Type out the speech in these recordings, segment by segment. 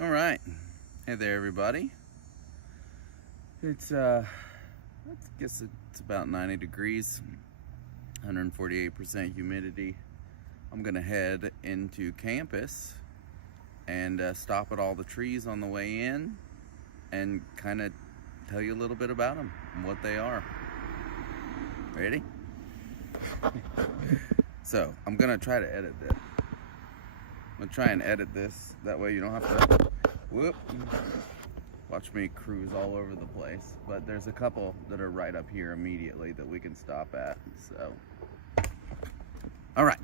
All right, hey there everybody. It's I guess it's about 90 degrees, 148% humidity. I'm gonna head into campus and stop at all the trees on the way in and kind of tell you a little bit about them and what they are. Ready? So I'm gonna try to edit this. I'm gonna try and edit this, that way you don't have to watch me cruise all over the place. But there's a couple that are right up here immediately that we can stop at. So, all right,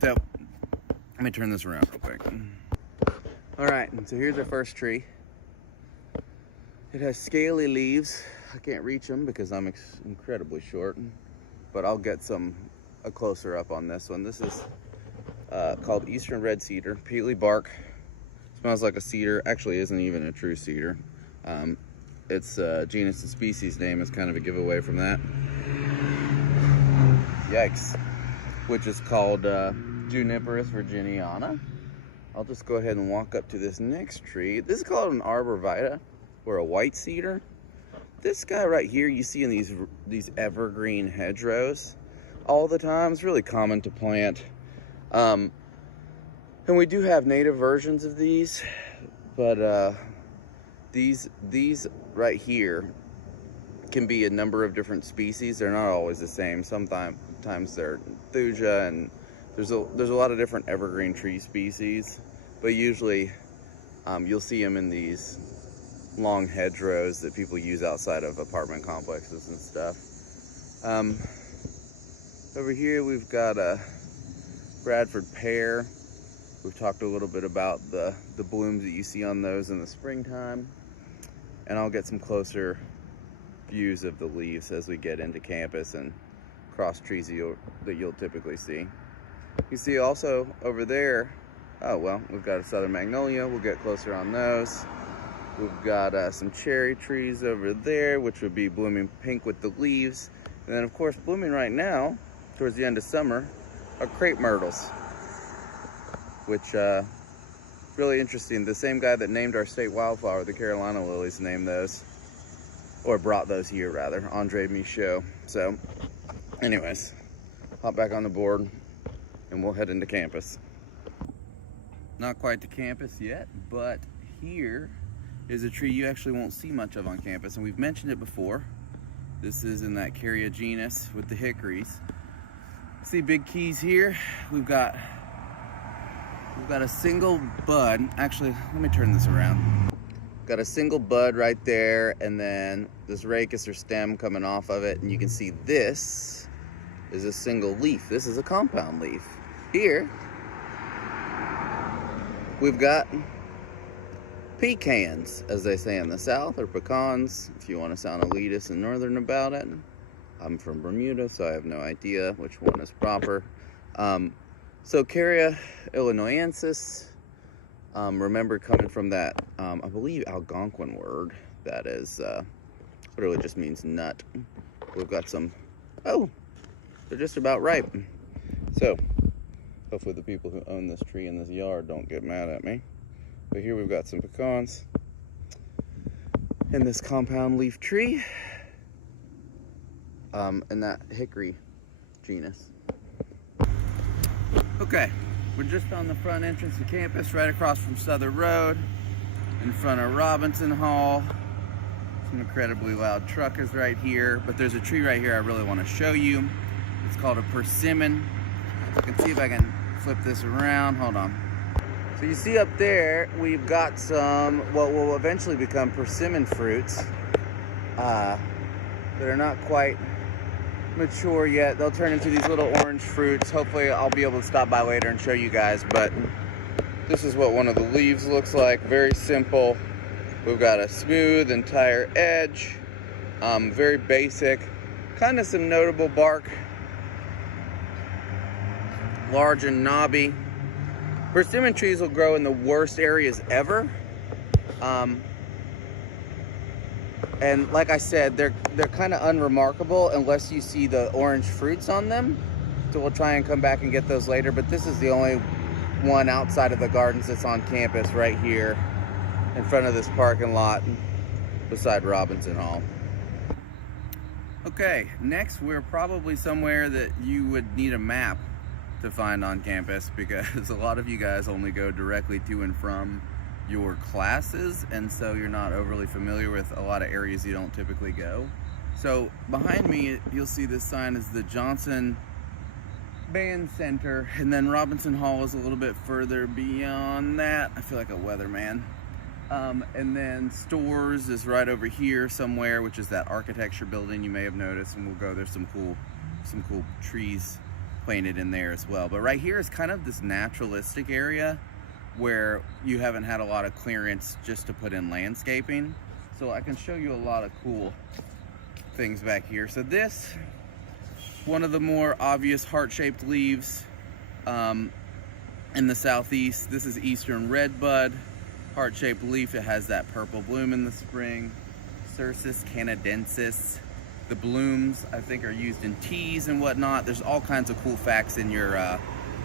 so let me turn this around real quick. All right, so here's our first tree. It has scaly leaves. I can't reach them because I'm incredibly short, but I'll get a closer up on this one. This is called Eastern Red Cedar, peely bark. Smells like a cedar. Actually isn't even a true cedar. Its genus and species name is kind of a giveaway from that. Yikes. Which is called Juniper virginiana. I'll just go ahead and walk up to this next tree. This is called an arborvitae, or a white cedar. This guy right here you see in these evergreen hedgerows all the time. It's really common to plant. And we do have native versions of these, but these right here can be a number of different species. They're not always the same. Sometimes they're thuja, and there's a lot of different evergreen tree species, but usually you'll see them in these long hedgerows that people use outside of apartment complexes and stuff. Over here we've got a Bradford pear. We've talked a little bit about the blooms that you see on those in the springtime, and I'll get some closer views of the leaves as we get into campus and cross trees that you'll typically see. You see also over there, oh well, we've got a southern magnolia. We'll get closer on those. We've got some cherry trees over there, which would be blooming pink with the leaves. And then of course blooming right now, towards the end of summer, are crepe myrtles, which really interesting. The same guy that named our state wildflower, the Carolina lilies, named those, or brought those here rather, Andre Michaud. So anyways, hop back on the board and we'll head into campus. Not quite to campus yet, but here is a tree you actually won't see much of on campus, and we've mentioned it before. This is in that Hickory genus with the hickories. See big keys here. We've got a single bud. Actually, let me turn this around. Got a single bud right there, and then this rachis or stem coming off of it, and you can see this is a single leaf. This is a compound leaf. Here we've got pecans, as they say in the South, or pecans, if you want to sound elitist and northern about it. I'm from Bermuda, so I have no idea which one is proper. So Caria illinoisensis, remember coming from that, I believe Algonquin word that is, literally just means nut. We've got some, oh, they're just about ripe. So hopefully the people who own this tree in this yard don't get mad at me. But here we've got some pecans in this compound leaf tree, in that hickory genus. Okay, we're just on the front entrance to campus, right across from Southern Road, in front of Robinson Hall. Some incredibly loud truckers right here, but there's a tree right here I really want to show you. It's called a persimmon. I can see if I can flip this around. Hold on. So you see up there, we've got some what will eventually become persimmon fruits that are not quite mature yet. They'll turn into these little orange fruits. Hopefully I'll be able to stop by later and show you guys, but this is what one of the leaves looks like. Very simple. We've got a smooth entire edge, very basic, kind of some notable bark, large and knobby. Persimmon trees will grow in the worst areas ever. And like I said, they're kind of unremarkable unless you see the orange fruits on them. So we'll try and come back and get those later. But this is the only one outside of the gardens that's on campus right here. in front of this parking lot beside Robinson Hall. Okay, next we're probably somewhere that you would need a map to find on campus, because a lot of you guys only go directly to and from your classes, and so you're not overly familiar with a lot of areas you don't typically go. So behind me, you'll see this sign is the Johnson Band Center, and then Robinson Hall is a little bit further beyond that. I feel like a weatherman. And then Stores is right over here somewhere, which is that architecture building you may have noticed, and we'll go, there's some cool trees planted in there as well. But right here is kind of this naturalistic area where you haven't had a lot of clearance just to put in landscaping. So I can show you a lot of cool things back here. So this, one of the more obvious heart-shaped leaves in the southeast. This is Eastern Redbud, heart-shaped leaf. It has that purple bloom in the spring. Cercis canadensis. The blooms, I think, are used in teas and whatnot. There's all kinds of cool facts in your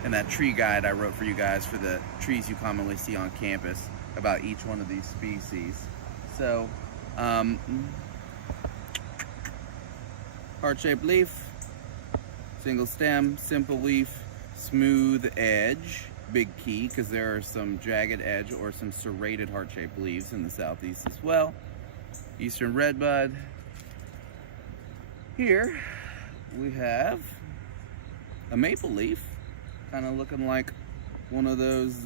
in that tree guide I wrote for you guys for the trees you commonly see on campus about each one of these species. So, heart-shaped leaf, single stem, simple leaf, smooth edge, big key, because there are some jagged edge or some serrated heart-shaped leaves in the southeast as well. Eastern Redbud. Here we have a maple leaf, kind of looking like one of those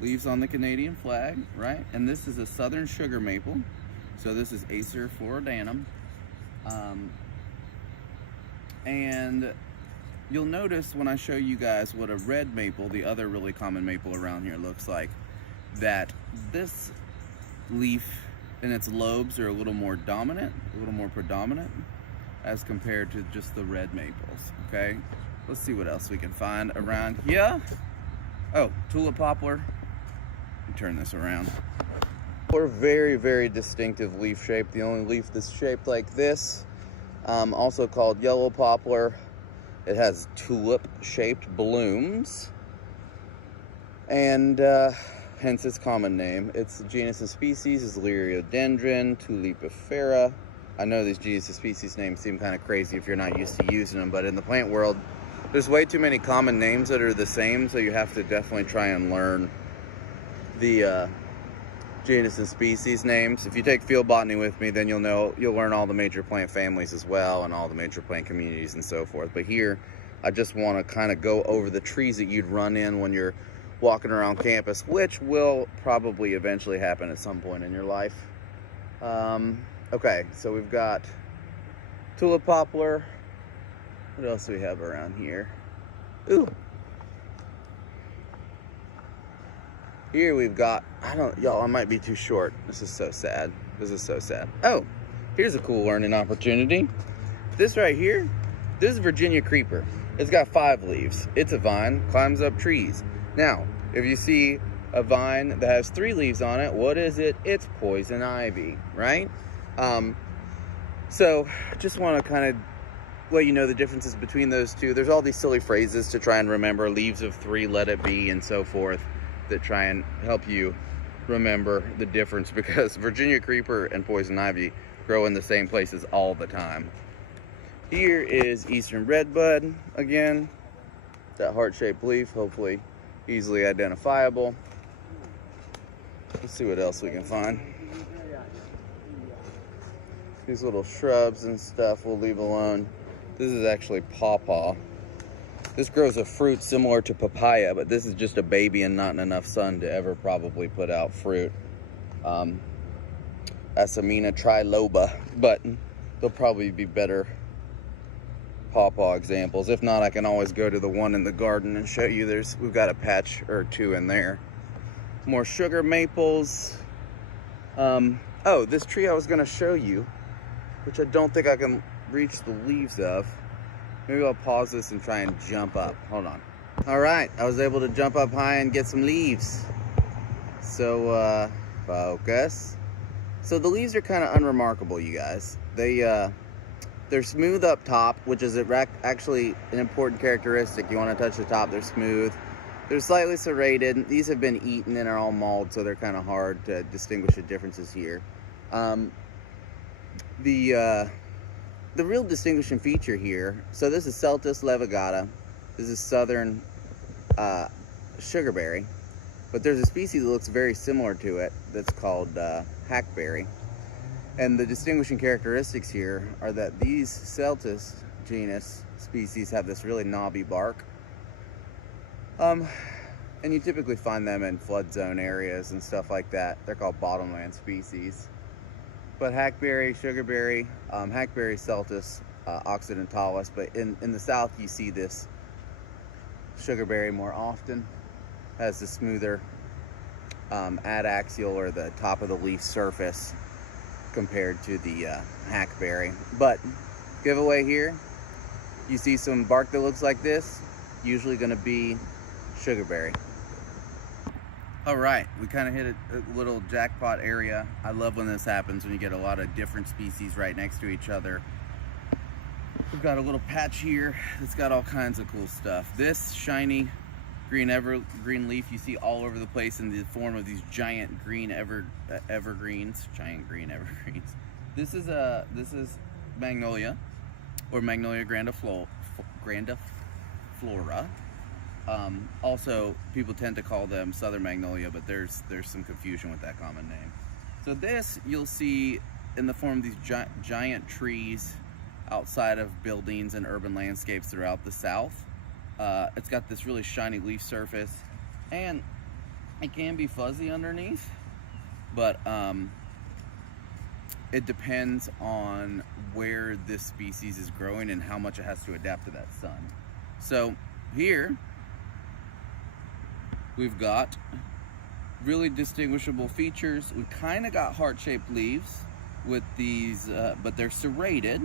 leaves on the Canadian flag, right? And this is a southern sugar maple. So this is Acer floridanum. And you'll notice when I show you guys what a red maple, the other really common maple around here, looks like, that this leaf and its lobes are a little more dominant, a little more predominant as compared to just the red maples, okay? Let's see what else we can find around here. Oh, tulip poplar. Let me turn this around. They're very, very distinctive leaf shape. The only leaf that's shaped like this, also called yellow poplar. It has tulip-shaped blooms, and hence its common name. Its genus and species is Liriodendron tulipifera. I know these genus and species names seem kind of crazy if you're not used to using them, but in the plant world, there's way too many common names that are the same, so you have to definitely try and learn the genus and species names. If you take field botany with me, then you'll learn all the major plant families as well, and all the major plant communities and so forth. But here, I just want to kind of go over the trees that you'd run in when you're walking around campus, which will probably eventually happen at some point in your life. Okay, so we've got tulip poplar. What else do we have around here? Ooh. Here we've got, y'all, I might be too short. This is so sad. This is so sad. Oh, here's a cool learning opportunity. This right here, this is Virginia creeper. It's got 5 leaves. It's a vine, climbs up trees. Now, if you see a vine that has 3 leaves on it, what is it? It's poison ivy, right? So just want to kind of let you know the differences between those two. There's all these silly phrases to try and remember, leaves of 3, let it be, and so forth, that try and help you remember the difference, because Virginia creeper and poison ivy grow in the same places all the time. Here is Eastern Redbud again, that heart-shaped leaf, hopefully easily identifiable. Let's see what else we can find. These little shrubs and stuff we'll leave alone. This is actually pawpaw. This grows a fruit similar to papaya, but this is just a baby and not enough sun to ever probably put out fruit. Asamina triloba, but there'll probably be better pawpaw examples. If not, I can always go to the one in the garden and show you. We've got a patch or 2 in there. More sugar maples. Oh, this tree I was gonna show you, which I don't think I can reach the leaves of. Maybe I'll pause this and try and jump up. Hold on. All right, I was able to jump up high and get some leaves. So, focus. So the leaves are kind of unremarkable, you guys. They're smooth up top, which is actually an important characteristic. You want to touch the top, they're smooth. They're slightly serrated. These have been eaten and are all mauled, so they're kind of hard to distinguish the differences here. The real distinguishing feature here, so this is Celtis levigata. This is southern sugarberry, but there's a species that looks very similar to it that's called hackberry. And the distinguishing characteristics here are that these Celtis genus species have this really knobby bark. And you typically find them in flood zone areas and stuff like that. They're called bottomland species. But hackberry, sugarberry, hackberry Celtis occidentalis, but in the south you see this sugarberry more often. Has the smoother adaxial, or the top of the leaf surface, compared to the hackberry. But giveaway here, you see some bark that looks like this, usually going to be sugarberry. All right, we kind of hit a little jackpot area. I love when this happens, when you get a lot of different species right next to each other. We've got a little patch here that's got all kinds of cool stuff. This shiny green leaf you see all over the place in the form of these giant green evergreens. Giant green evergreens. This is Magnolia, or Magnolia grandiflora. Also, people tend to call them Southern Magnolia, but there's some confusion with that common name. So this you'll see in the form of these giant trees outside of buildings and urban landscapes throughout the South. It's got this really shiny leaf surface, and it can be fuzzy underneath, but it depends on where this species is growing and how much it has to adapt to that sun. So here we've got really distinguishable features. We kind of got heart-shaped leaves with these, but they're serrated,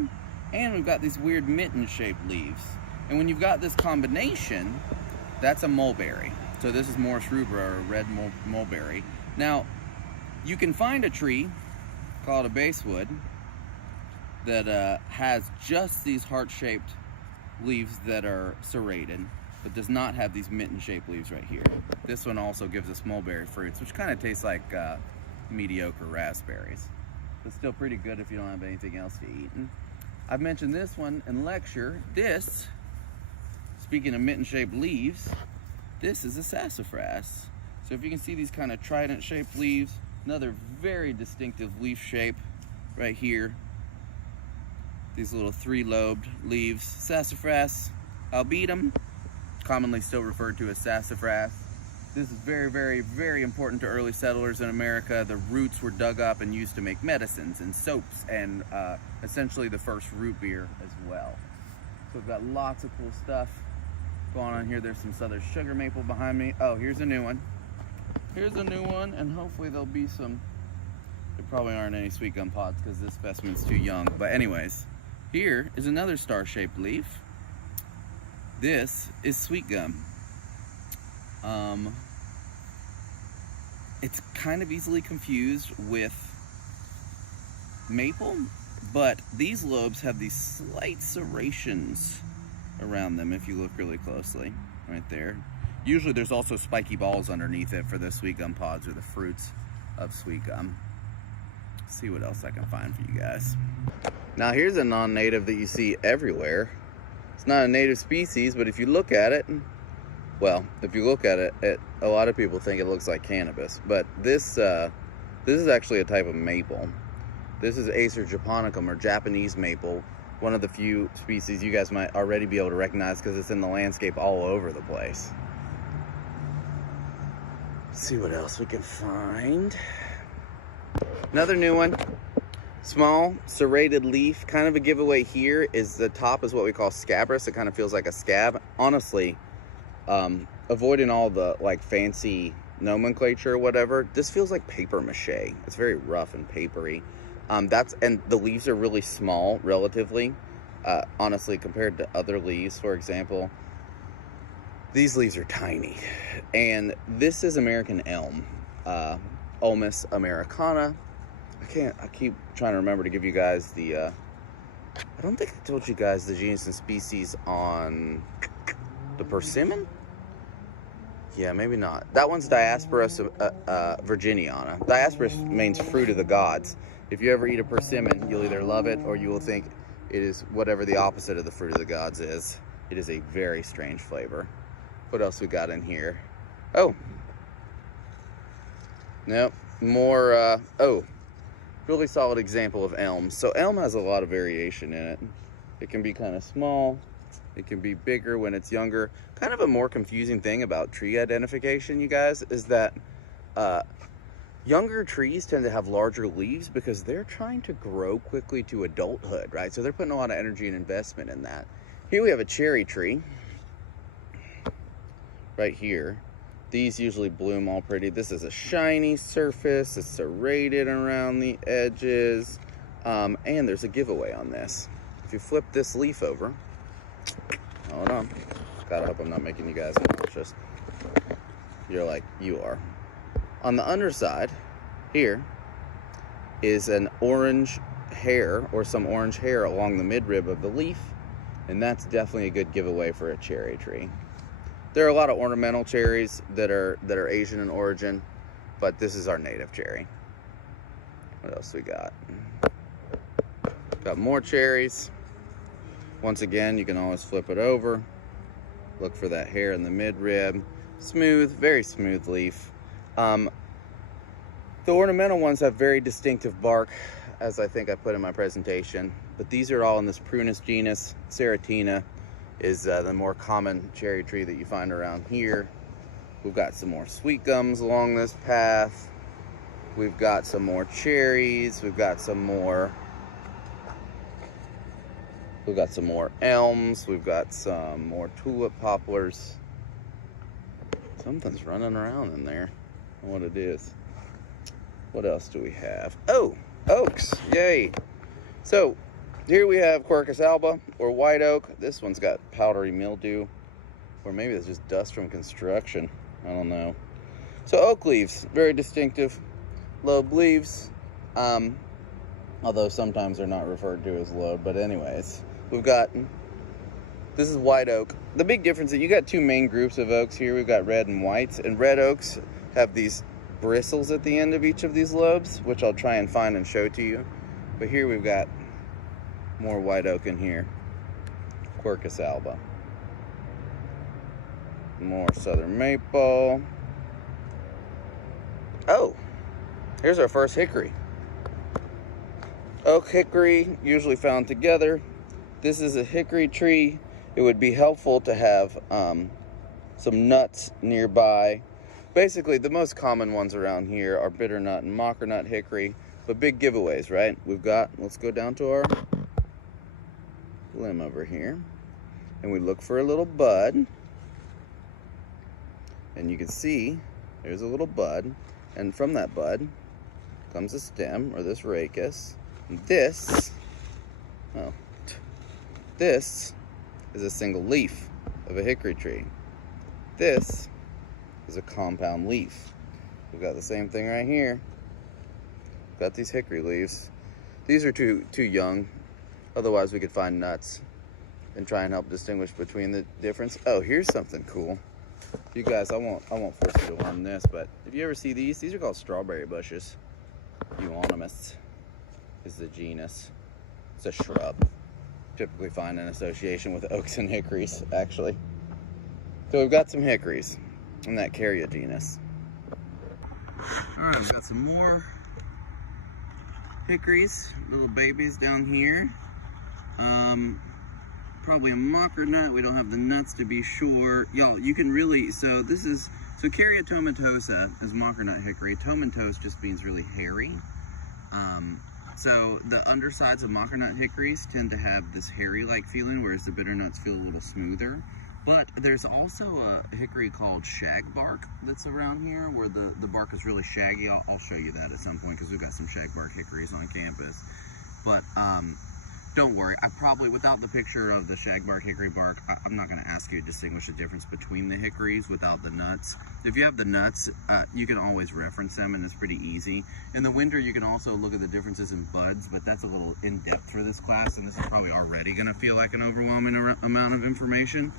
and we've got these weird mitten-shaped leaves. And when you've got this combination, that's a mulberry. So this is Morus rubra, or red mulberry. Now, you can find a tree called a basswood that has just these heart-shaped leaves that are serrated, but does not have these mitten-shaped leaves right here. This one also gives us mulberry fruits, which kind of tastes like mediocre raspberries. But still pretty good if you don't have anything else to eat. And I've mentioned this one in lecture. This, speaking of mitten-shaped leaves, this is a sassafras. So if you can see these kind of trident-shaped leaves, another very distinctive leaf shape right here. These little three-lobed leaves. Sassafras albetum, commonly still referred to as sassafras. This is very, very, very important to early settlers in America. The roots were dug up and used to make medicines and soaps, and essentially the first root beer as well. So we've got lots of cool stuff going on here. There's some southern sugar maple behind me. Oh, here's a new one. Here's a new one, and hopefully there'll be some. There probably aren't any sweet gum pods because this specimen's too young. But anyways, here is another star-shaped leaf. This is sweet gum. It's kind of easily confused with maple, but these lobes have these slight serrations around them if you look really closely, right there. Usually there's also spiky balls underneath it for the sweet gum pods, or the fruits of sweet gum. Let's see what else I can find for you guys. Now here's a non-native that you see everywhere. It's not a native species, but if you look at it, well, if you look at it, a lot of people think it looks like cannabis, but this is actually a type of maple. This is Acer japonicum, or Japanese maple, one of the few species you guys might already be able to recognize because it's in the landscape all over the place. Let's see what else we can find. Another new one. Small, serrated leaf. Kind of a giveaway here is the top is what we call scabrous. It kind of feels like a scab. Honestly, avoiding all the like fancy nomenclature or whatever, this feels like paper mache. It's very rough and papery. And the leaves are really small relatively, honestly, compared to other leaves. For example, these leaves are tiny. And this is American elm, Ulmus americana. I keep trying to remember to give you guys the, I don't think I told you guys the genus and species on the persimmon. Yeah, maybe not. That one's Diasporus virginiana. Diasporus means fruit of the gods. If you ever eat a persimmon, you'll either love it or you will think it is whatever the opposite of the fruit of the gods is. It is a very strange flavor. What else we got in here? Oh. Nope. More, oh. Really solid example of elm. So elm has a lot of variation in it. It can be kind of small. It can be bigger when it's younger. Kind of a more confusing thing about tree identification, you guys, is that younger trees tend to have larger leaves because they're trying to grow quickly to adulthood, right? So they're putting a lot of energy and investment in that. Here we have a cherry tree right here. These usually bloom all pretty. This is a shiny surface. It's serrated around the edges. And there's a giveaway on this. If you flip this leaf over, hold on. Gotta hope I'm not making you guys nauseous. You're like, you are. On the underside, here, is an orange hair, or some orange hair along the midrib of the leaf. And that's definitely a good giveaway for a cherry tree. There are a lot of ornamental cherries that are Asian in origin, but this is our native cherry. What else we got? Got more cherries. Once again, you can always flip it over. Look for that hair in the midrib. Smooth, very smooth leaf. The ornamental ones have very distinctive bark, as I think I put in my presentation. But these are all in this Prunus genus. Serratina is the more common cherry tree that you find around here. We've got some more sweet gums along this path. We've got some more cherries. We've got some more elms. We've got some more tulip poplars. Something's running around in there. I don't know what it is. What else do we have? Oh, oaks. Yay. So here we have Quercus alba, or white oak. This one's got powdery mildew, or maybe it's just dust from construction. I don't know. So oak leaves, very distinctive lobe leaves. Although sometimes they're not referred to as lobe, but anyways, we've got, this is white oak. The big difference is you got two main groups of oaks here. We've got red and whites, and red oaks have these bristles at the end of each of these lobes, which I'll try and find and show to you. But here we've got more white oak in here. Quercus alba. More southern maple. Oh, here's our first hickory. Oak hickory, usually found together. This is a hickory tree. It would be helpful to have some nuts nearby. Basically, the most common ones around here are bitternut and mockernut hickory, but big giveaways, right? We've got, let's go down to our limb over here, and we look for a little bud. And you can see there's a little bud, and from that bud comes a stem, or this rachis. And this is a single leaf of a hickory tree. This is a compound leaf. We've got the same thing right here. Got these hickory leaves. These are too young. Otherwise, we could find nuts and try and help distinguish between the difference. Oh, here's something cool. You guys, I won't force you to learn this, but if you ever see these are called strawberry bushes. Euonymus is the genus. It's a shrub. Typically find in association with oaks and hickories, actually. So we've got some hickories in that Caria genus. All right, we've got some more hickories, little babies down here. Probably a mockernut. We don't have the nuts to be sure. Y'all, you can really, so Caria tomentosa is mockernut hickory. Tomentose just means really hairy. So the undersides of mockernut hickories tend to have this hairy-like feeling, whereas the bitternuts feel a little smoother. But there's also a hickory called shagbark that's around here, where the bark is really shaggy. I'll show you that at some point, because we've got some shagbark hickories on campus. But don't worry, I probably, without the picture of the shagbark hickory bark, I'm not going to ask you to distinguish the difference between the hickories without the nuts. If you have the nuts, you can always reference them, and it's pretty easy. In the winter, you can also look at the differences in buds, but that's a little in-depth for this class, and this is probably already going to feel like an overwhelming amount of information.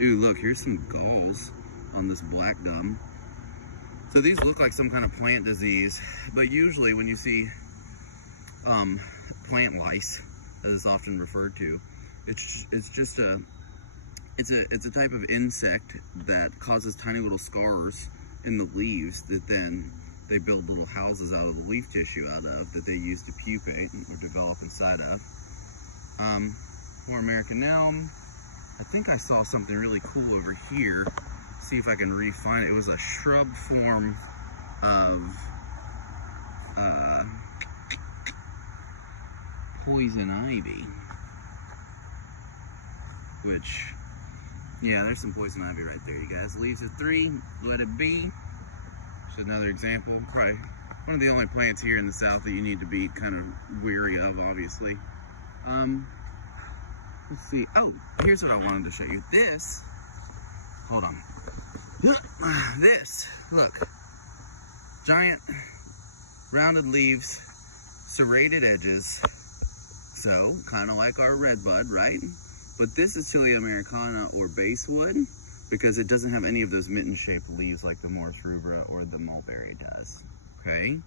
Ooh, look, here's some galls. on this black gum. So these look like some kind of plant disease, but usually when you see plant lice, as it's often referred to, it's just a type of insect that causes tiny little scars in the leaves that then they build little houses out of the leaf tissue out of that they use to pupate or develop inside of. More American elm. I think I saw something really cool over here. See if I can re-find it. It was a shrub form of poison ivy, which, yeah, there's some poison ivy right there, you guys. Leaves of 3, let it be. Just another example. Probably one of the only plants here in the south that you need to be kind of weary of, obviously. Let's see. Oh, here's what I wanted to show you. This, hold on. This, look. Giant rounded leaves, serrated edges. So, kind of like our redbud, right? But this is Tilia americana or basswood because it doesn't have any of those mitten-shaped leaves like the Morus rubra or the mulberry does, okay?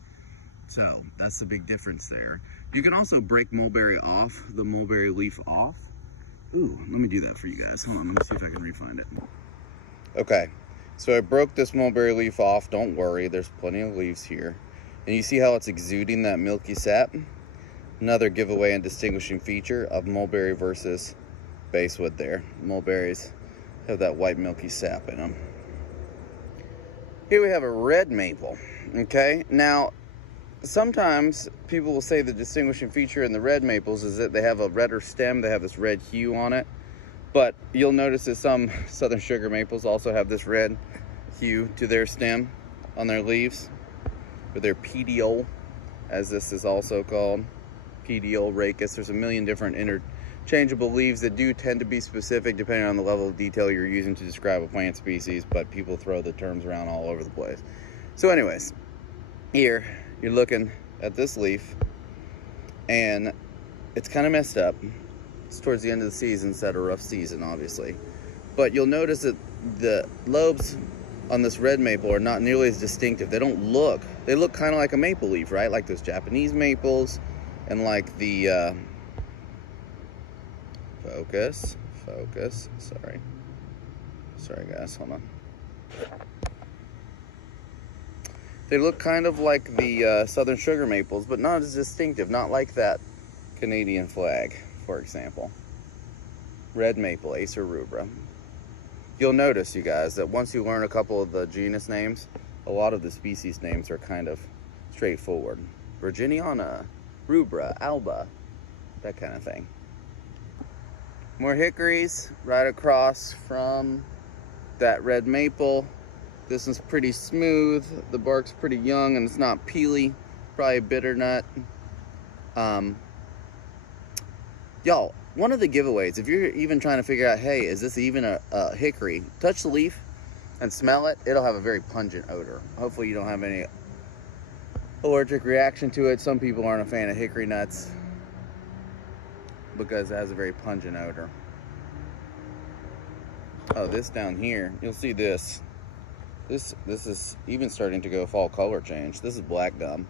So, that's the big difference there. You can also break mulberry off, the mulberry leaf off. Ooh, let me do that for you guys. Hold on, let me see if I can re-find it. Okay, so I broke this mulberry leaf off. Don't worry, there's plenty of leaves here. And you see how it's exuding that milky sap? Another giveaway and distinguishing feature of mulberry versus basswood there. Mulberries have that white milky sap in them. Here we have a red maple, okay? Now, sometimes people will say the distinguishing feature in the red maples is that they have a redder stem, they have this red hue on it. But you'll notice that some southern sugar maples also have this red hue to their stem on their leaves, or their petiole, as this is also called. Petiole, rachis. There's a million different interchangeable leaves that do tend to be specific depending on the level of detail you're using to describe a plant species, but people throw the terms around all over the place. So anyways, here you're looking at this leaf and it's kind of messed up. It's towards the end of the season. It's had a rough season, obviously, but you'll notice that the lobes on this red maple are not nearly as distinctive. They look kind of like a maple leaf, right? Like those Japanese maples and like the focus, sorry guys, hold on. They look kind of like the southern sugar maples, but not as distinctive, not like that Canadian flag, for example. Red maple, Acer rubra. You'll notice, you guys, that once you learn a couple of the genus names, a lot of the species names are kind of straightforward. Virginiana, rubra, alba, that kind of thing. More hickories right across from that red maple. This one's pretty smooth. The bark's pretty young and it's not peely. Probably a bitter nut. Y'all, one of the giveaways, if you're even trying to figure out, hey, is this even a hickory? Touch the leaf and smell it. It'll have a very pungent odor. Hopefully you don't have any allergic reaction to it. Some people aren't a fan of hickory nuts because it has a very pungent odor. Oh, this down here, you'll see this. This is even starting to go fall color change. This is black gum,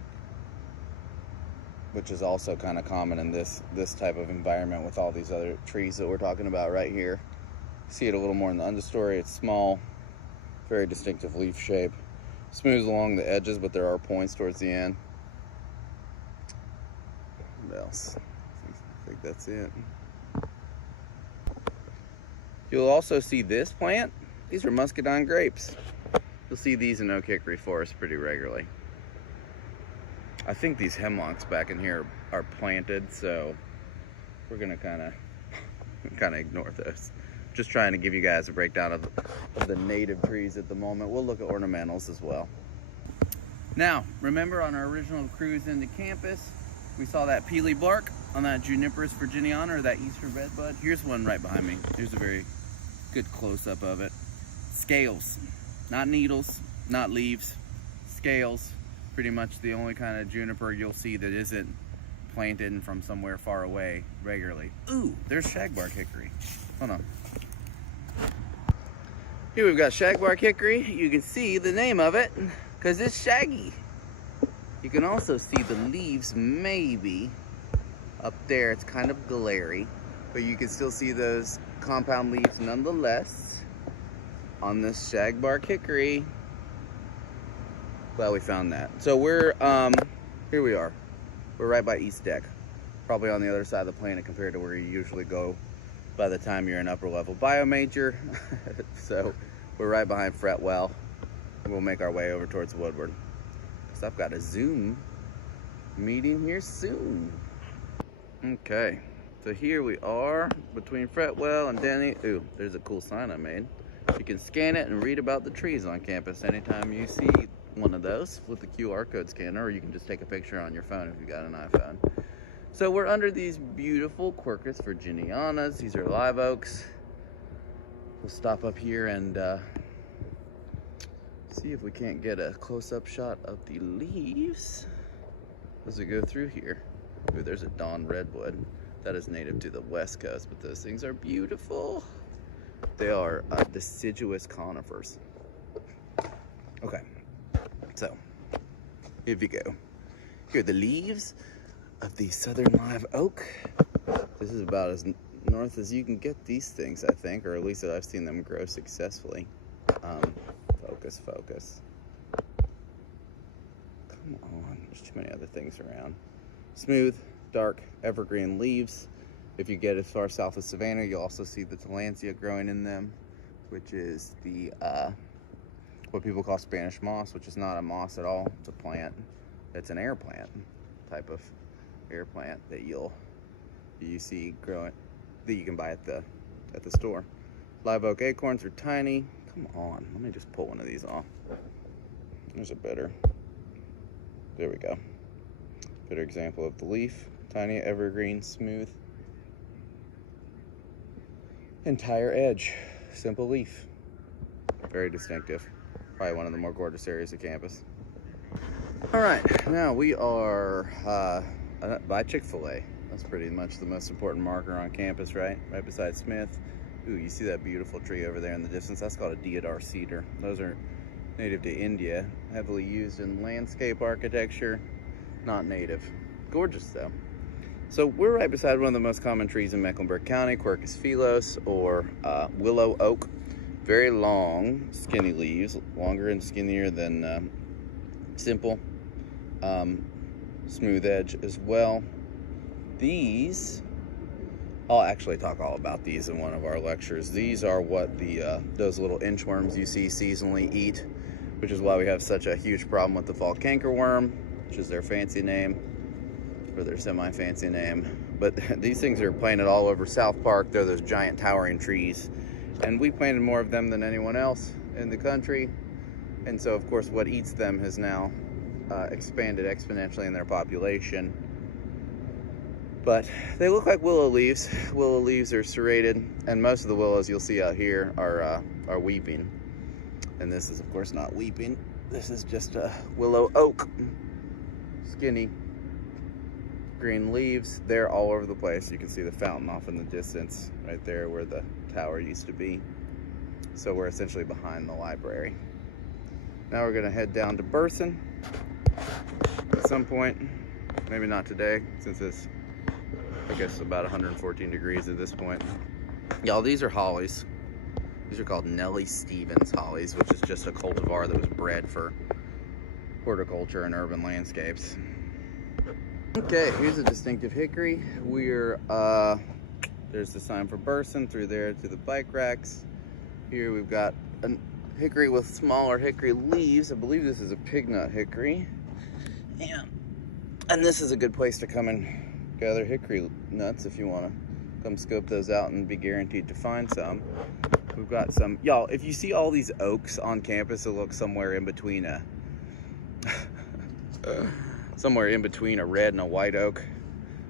which is also kind of common in this type of environment with all these other trees that we're talking about right here. See it a little more in the understory. It's small, very distinctive leaf shape. Smooth along the edges, but there are points towards the end. What else? I think that's it. You'll also see this plant. These are muscadine grapes. You'll see these in oak hickory forest pretty regularly. I think these hemlocks back in here are planted, so we're gonna kind of ignore those. Just trying to give you guys a breakdown of the native trees at the moment. We'll look at ornamentals as well. Now, remember on our original cruise into campus, we saw that peely bark on that Juniper virginiana, or that eastern redbud. Here's one right behind me. Here's a very good close-up of it. Scales, not needles, not leaves, scales. Pretty much the only kind of juniper you'll see that isn't planted from somewhere far away regularly. Ooh, there's Shagbark Hickory. Hold on. Here we've got Shagbark Hickory. You can see the name of it because it's shaggy. You can also see the leaves maybe up there. It's kind of glary, but you can still see those compound leaves nonetheless on this Shagbark Hickory. Glad we found that. So we're, here we are. We're right by East Deck. Probably on the other side of the planet compared to where you usually go by the time you're an upper level bio major. So we're right behind Fretwell. We'll make our way over towards Woodward. So I've got a Zoom meeting here soon. Okay, so here we are between Fretwell and Denny. Ooh, there's a cool sign I made. You can scan it and read about the trees on campus anytime you see one of those with the QR code scanner, or you can just take a picture on your phone if you got an iPhone. So we're under these beautiful Quercus virginianas. These are live oaks. We'll stop up here and see if we can't get a close-up shot of the leaves as we go through here. Ooh, there's a dawn redwood. That is native to the West Coast, but those things are beautiful. They are deciduous conifers. Okay, so here we go. Here are the leaves of the southern live oak. This is about as north as you can get these things, I think, or at least that I've seen them grow successfully. Focus. Come on, there's too many other things around. Smooth, dark, evergreen leaves. If you get as far south as Savannah, you'll also see the tillandsia growing in them, which is the what people call Spanish moss, which is not a moss at all. It's a plant. It's an air plant, type of air plant that you see growing, that you can buy at the store. Live oak acorns are tiny. Come on, let me just pull one of these off. There's a better. There we go. Better example of the leaf. Tiny, evergreen, smooth. Entire edge. Simple leaf. Very distinctive. Probably one of the more gorgeous areas of campus. All right, now we are by Chick-fil-A. That's pretty much the most important marker on campus, right? Right beside Smith. Ooh, you see that beautiful tree over there in the distance? That's called a deodar cedar. Those are native to India, heavily used in landscape architecture. Not native. Gorgeous though. So we're right beside one of the most common trees in Mecklenburg County, Quercus phylos, or Willow Oak. Very long, skinny leaves, longer and skinnier than simple. Smooth edge as well. These, I'll actually talk all about these in one of our lectures. These are what those little inchworms you see seasonally eat, which is why we have such a huge problem with the fall cankerworm, which is their fancy name, or their semi-fancy name. But these things are planted all over South Park. They're those giant towering trees, and we planted more of them than anyone else in the country. And so, of course, what eats them has now expanded exponentially in their population. But they look like willow leaves. Willow leaves are serrated, and most of the willows you'll see out here are weeping. And this is, of course, not weeping. This is just a willow oak. Skinny green leaves. They're all over the place. You can see the fountain off in the distance right there where the tower used to be. So we're essentially behind the library. Now we're gonna head down to Burson at some point. Maybe not today, since it's, I guess, about 114 degrees at this point. Y'all, these are hollies. These are called Nellie Stevens hollies, which is just a cultivar that was bred for horticulture and urban landscapes. Okay, here's a distinctive hickory. We're, there's the sign for Burson through there to the bike racks. Here we've got a hickory with smaller hickory leaves. I believe this is a pignut hickory. Yeah. And this is a good place to come and gather hickory nuts if you want to come scope those out and be guaranteed to find some. We've got some, y'all, if you see all these oaks on campus, it looks somewhere in between a red and a white oak.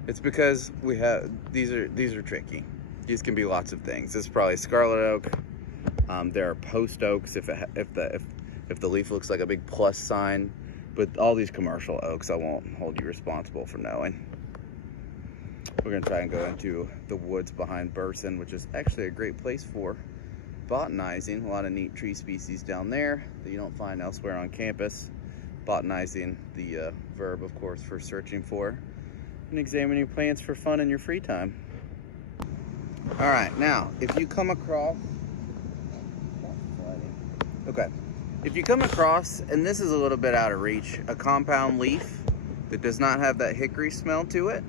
It's because we have, these are tricky. These can be lots of things. This is probably scarlet oak. There are post oaks if the leaf looks like a big plus sign, but all these commercial oaks I won't hold you responsible for knowing. We're gonna try and go into the woods behind Burson, which is actually a great place for botanizing a lot of neat tree species down there that you don't find elsewhere on campus. Botanizing, the verb, of course, for searching for and examining plants for fun in your free time. All right, now, if you come across, if you come across, and this is a little bit out of reach, a compound leaf that does not have that hickory smell to it.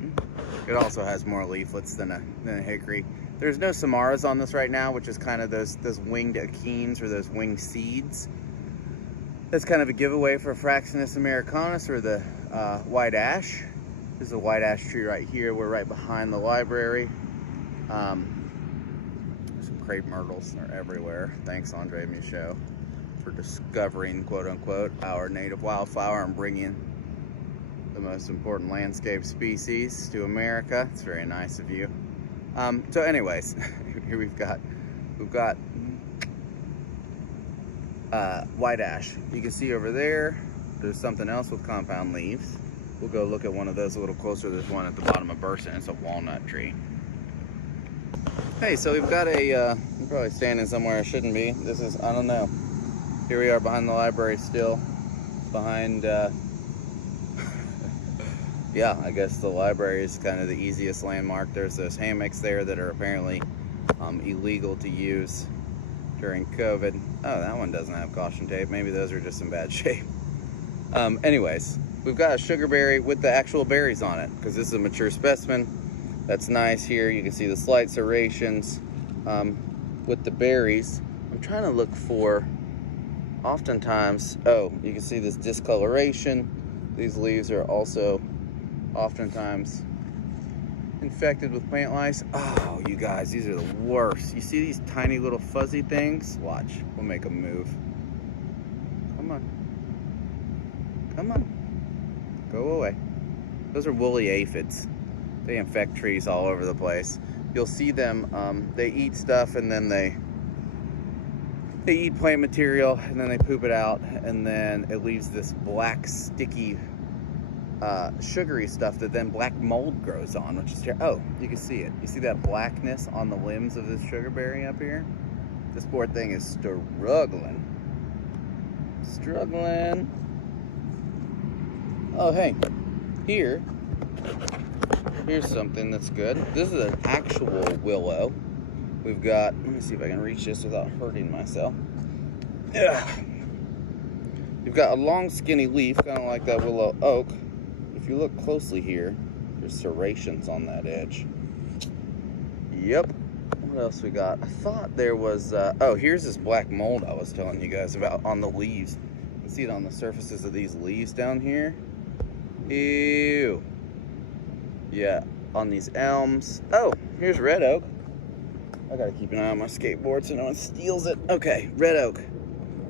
It also has more leaflets than a hickory. There's no samaras on this right now, which is kind of those winged achenes or those winged seeds. That's kind of a giveaway for Fraxinus americanus or the white ash. This is a white ash tree right here. We're right behind the library. Some crepe myrtles are everywhere. Thanks, Andre Michaud, for discovering, quote unquote, our native wildflower and bringing the most important landscape species to America. It's very nice of you. So anyways, here we've got white ash. You can see over there, there's something else with compound leaves. We'll go look at one of those a little closer. There's one at the bottom of Burson. It's a walnut tree. Hey, so we've got I'm probably standing somewhere I shouldn't be. This is, I don't know. Here we are behind the library still. Behind, yeah, I guess the library is kind of the easiest landmark. There's those hammocks there that are apparently illegal to use during COVID. Oh, that one doesn't have caution tape. Maybe those are just in bad shape. Anyways, we've got a sugarberry with the actual berries on it because this is a mature specimen. That's nice here. You can see the slight serrations with the berries. I'm trying to look for, oftentimes, oh, you can see this discoloration. These leaves are also oftentimes infected with plant lice. Oh, you guys, these are the worst. You see these tiny little fuzzy things? Watch, we'll make them move. Come on. Come on. Go away. Those are woolly aphids. They infect trees all over the place. You'll see them, they eat stuff and then they eat plant material and then they poop it out and then it leaves this black, sticky, sugary stuff that then black mold grows on, which is oh, you can see it. You see that blackness on the limbs of this sugarberry up here? This poor thing is struggling. Struggling. Oh, hey, here's something that's good. This is an actual willow. We've got, let me see if I can reach this without hurting myself. Yeah. You've got a long skinny leaf, kind of like that willow oak. If you look closely here, there's serrations on that edge. Yep. What else we got? I thought there was, oh, here's this black mold I was telling you guys about on the leaves. You can see it on the surfaces of these leaves down here. Ew. Yeah, on these elms. Oh, here's red oak. I gotta keep an eye on my skateboard so no one steals it. Okay, red oak.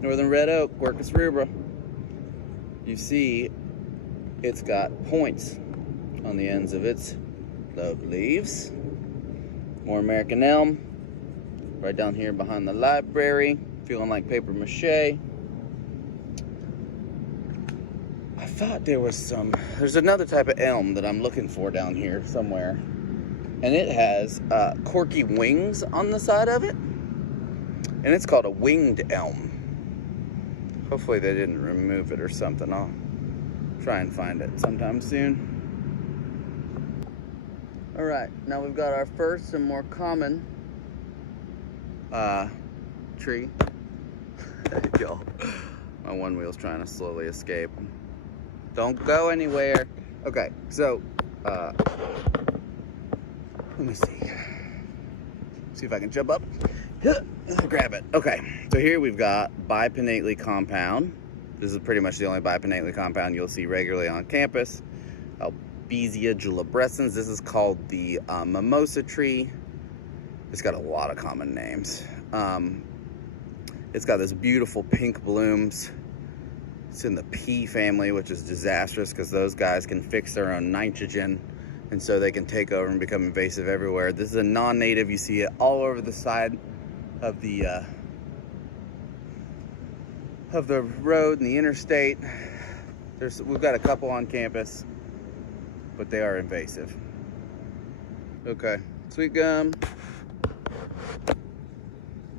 Northern red oak, Quercus rubra. You see, it's got points on the ends of its lobe leaves. More American elm. Right down here behind the library. Feeling like paper mache. I thought there was there's another type of elm that I'm looking for down here somewhere. And it has corky wings on the side of it. And it's called a winged elm. Hopefully they didn't remove it or something. I'll try and find it sometime soon. All right, now we've got our first and more common tree. Y'all, my one wheel's trying to slowly escape. Don't go anywhere. Okay, so let me see if I can jump up. Grab it. Okay, so here we've got bipinnately compound. This is pretty much the only bipinnately compound you'll see regularly on campus. Albizia julibrescens. This is called the mimosa tree. It's got a lot of common names. It's got this beautiful pink blooms. It's in the pea family, which is disastrous because those guys can fix their own nitrogen, and so they can take over and become invasive everywhere. This is a non-native. You see it all over the side of the road and the interstate. We've got a couple on campus, but they are invasive. Okay, sweet gum.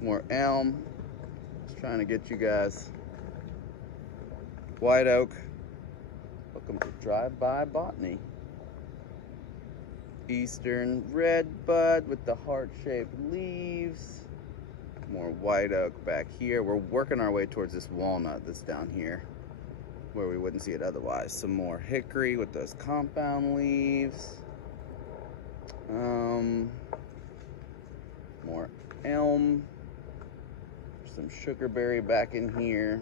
More elm. Just trying to get you guys. White oak. Welcome to Drive-By Botany. Eastern redbud with the heart-shaped leaves. More white oak back here. We're working our way towards this walnut that's down here where we wouldn't see it otherwise. Some more hickory with those compound leaves. More elm. Some sugarberry back in here.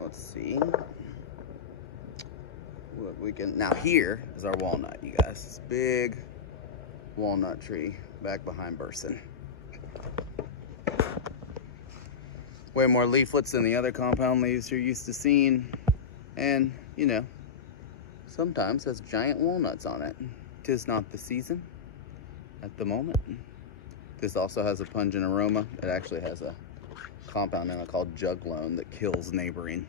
Let's see what we can. Now here is our walnut, you guys. This big walnut tree back behind Burson. Way more leaflets than the other compound leaves you're used to seeing, and you know, sometimes has giant walnuts on it. 'Tis not the season at the moment. This also has a pungent aroma. It actually has a compound in it called juglone that kills neighboring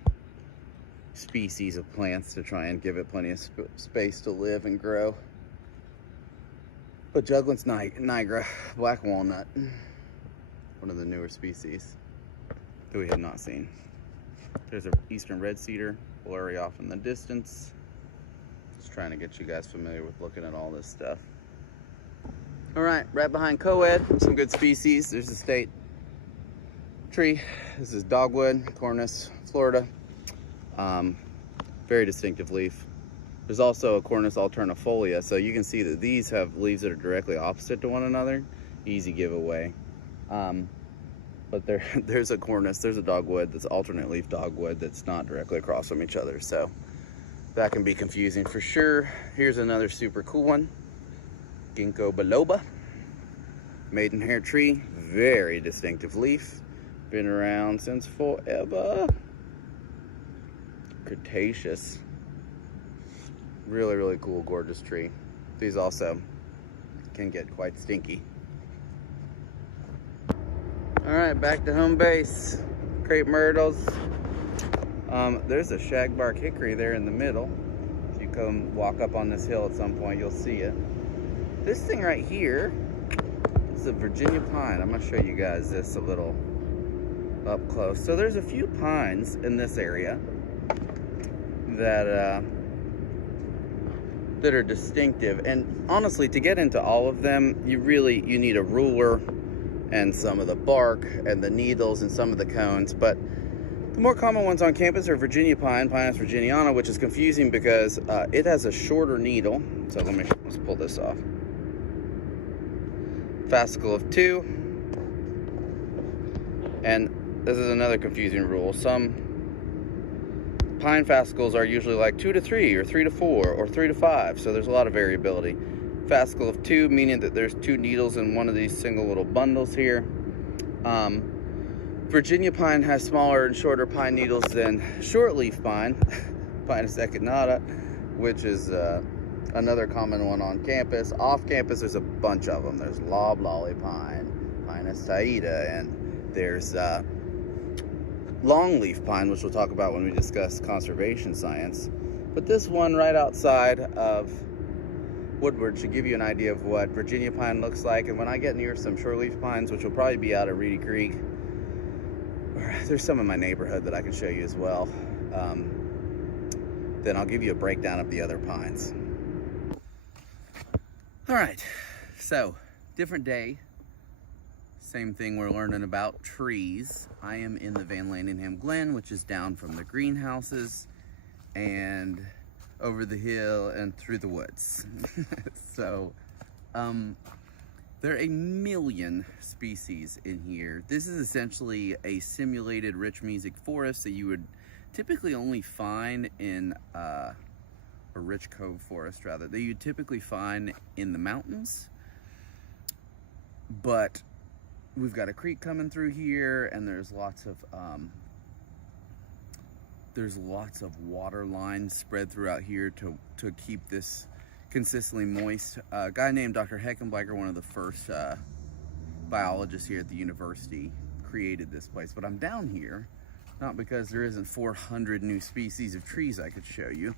species of plants to try and give it plenty of space to live and grow. But juglone's nigra, black walnut, one of the newer species that we have not seen. There's an eastern red cedar, blurry off in the distance. Just trying to get you guys familiar with looking at all this stuff. All right, right behind Coed, some good species. There's a state tree. This is Dogwood, Cornus, Florida. Very distinctive leaf. There's also a Cornus alternifolia, so you can see that these have leaves that are directly opposite to one another. Easy giveaway. But there's a Cornus, there's a Dogwood that's alternate leaf dogwood that's not directly across from each other, so that can be confusing for sure. Here's another super cool one. Ginkgo biloba. Maidenhair tree, very distinctive leaf. Been around since forever. Cretaceous. Really, really cool, gorgeous tree. These also can get quite stinky. All right, back to home base. Crepe myrtles. There's a Shagbark Hickory there in the middle. If you come walk up on this hill at some point, you'll see it. This thing right here is a Virginia pine. I'm gonna show you guys this a little up close. So there's a few pines in this area that are distinctive, and honestly, to get into all of them, you need a ruler and some of the bark and the needles and some of the cones. But the more common ones on campus are Virginia pine, Pinus virginiana, which is confusing because it has a shorter needle. So let's pull this off. Fascicle of 2, and this is another confusing rule. Some pine fascicles are usually like 2 to 3 or 3 to 4 or 3 to 5, so there's a lot of variability. Fascicle of 2 meaning that there's 2 needles in one of these single little bundles here. Virginia pine has smaller and shorter pine needles than shortleaf pine, Pinus echinata, which is another common one on campus. Off campus, there's a bunch of them. There's loblolly pine, Pinus taida, and there's longleaf pine, which we'll talk about when we discuss conservation science. But this one right outside of Woodward should give you an idea of what Virginia pine looks like. And when I get near some shortleaf pines, which will probably be out at Reedy Creek, there's some in my neighborhood that I can show you as well, then I'll give you a breakdown of the other pines. All right, so different day. Same thing, we're learning about trees. I am in the Van Laningham Glen, which is down from the greenhouses and over the hill and through the woods. So there are a million species in here. This is essentially a simulated rich music forest that you would typically only find in a rich cove forest, rather, that you typically find in the mountains. But we've got a creek coming through here, and there's lots of water lines spread throughout here to keep this consistently moist. A guy named Dr. Heckenbleicher, one of the first biologists here at the university, created this place. But I'm down here not because there isn't 400 new species of trees I could show you,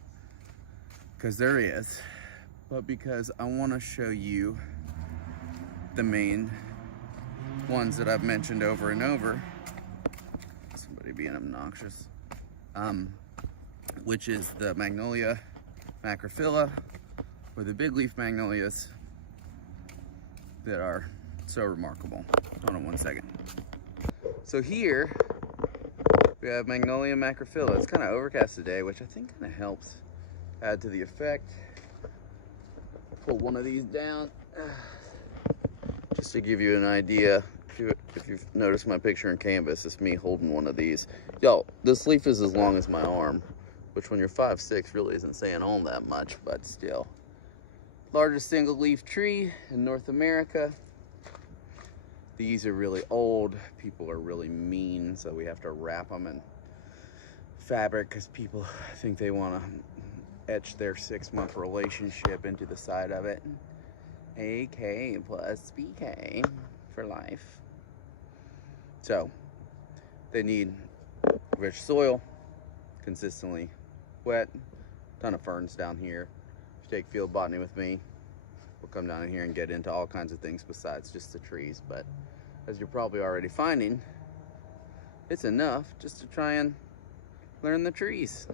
because there is, but because I want to show you the main ones that I've mentioned over and over. Somebody being obnoxious. Which is the Magnolia, macrophylla, or the big leaf magnolias that are so remarkable. Hold on one second. So here we have Magnolia macrophylla. It's kind of overcast today, which I think kind of helps add to the effect. Pull one of these down just to give you an idea. If you've noticed my picture in canvas, it's me holding one of these. Y'all, this leaf is as long as my arm, which when you're 5'6" really isn't saying all that much, but still. Largest single leaf tree in North America. These are really old. People are really mean, so we have to wrap them in fabric because people think they want to etch their 6-month relationship into the side of it. AK plus BK for life. So they need rich soil, consistently wet, ton of ferns down here. If you take field botany with me, we'll come down in here and get into all kinds of things besides just the trees. But as you're probably already finding, it's enough just to try and learn the trees.